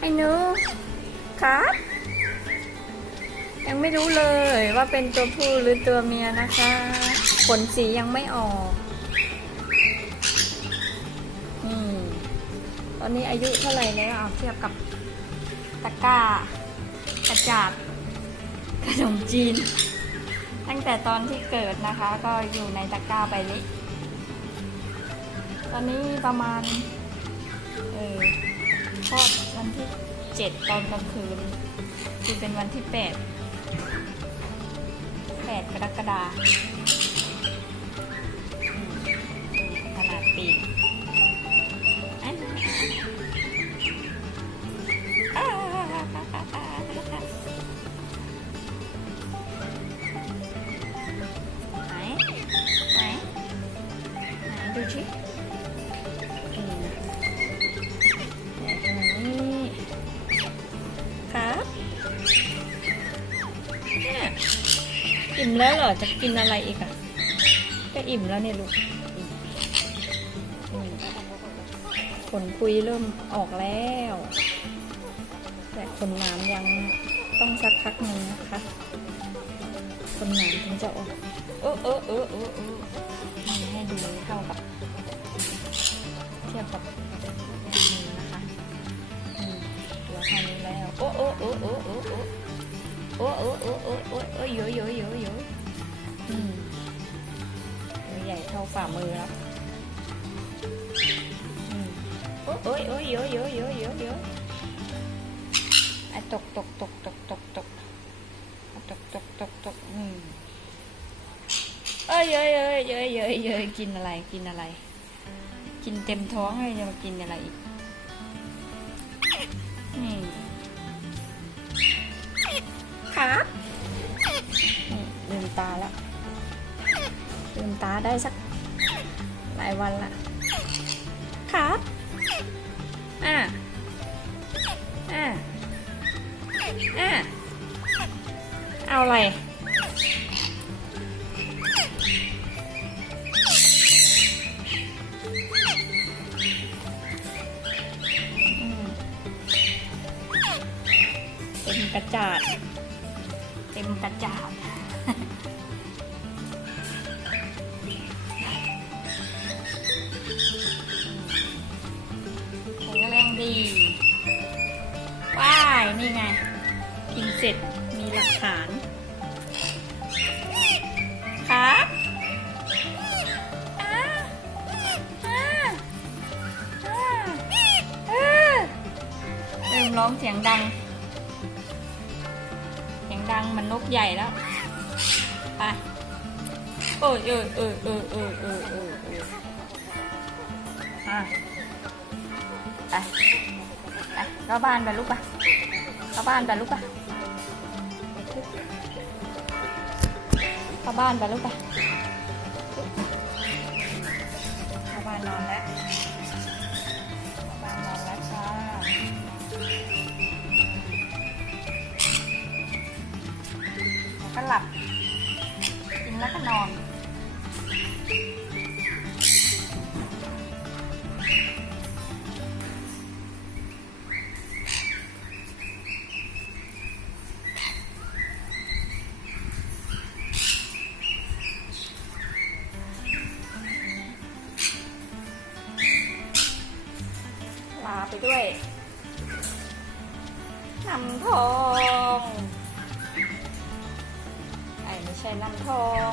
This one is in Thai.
ไอ้หนูครับยังไม่รู้เลยว่าเป็นตัวผู้หรือตัวเมียนะคะขนสียังไม่ออกตอนนี้อายุเท่าไหร่แล้วเอาเทียบกับตะกร้ากระจาดขนมจีนตั้งแต่ตอนที่เกิดนะคะก็อยู่ในตะกร้าใบเล็กตอนนี้ประมาณคลอดวันที่7ตอนกลางคืนคือเป็นวันที่8กรกฎาคมขนาดปีกดูชิครับอิ่มแล้วเหรอจะกินอะไรอีกอ่ะก็อิ่มแล้วเนี่ยลูกขนคุยเริ่มออกแล้วแต่ขนหนามยังต้องสักพักหนึ่งนะคะขนหนามถึงจะออกให้ดูเท่ากับเทียบกับมือนะคะตัวเท่านี้แล้วเยอะตัวใหญ่เท่าฝ่ามือแล้วเยอะไอ้ตกเยอะกินอะไรกินเต็มท้องเลยจะมากินอะไรอีกนี่ครับลืมตาแล้วลืมตาได้สักหลายวันละครับเอาอะไรเต็มกระจาดแข็งแรงดีว้ายนี่ไงกินเสร็จมีหลักฐานครับเริ่มร้องเสียงดังมันนกใหญ่แล้วไปไปเข้าบ้านไปลูกไปเข้าบ้านไปลูกไปเข้าบ้านไปลูกไปเข้าบ้านนอนแล้วค่ะก็หลับกินแล้วก็นอนลาไปด้วยน้ำทองไม่ใช่น้ำทอง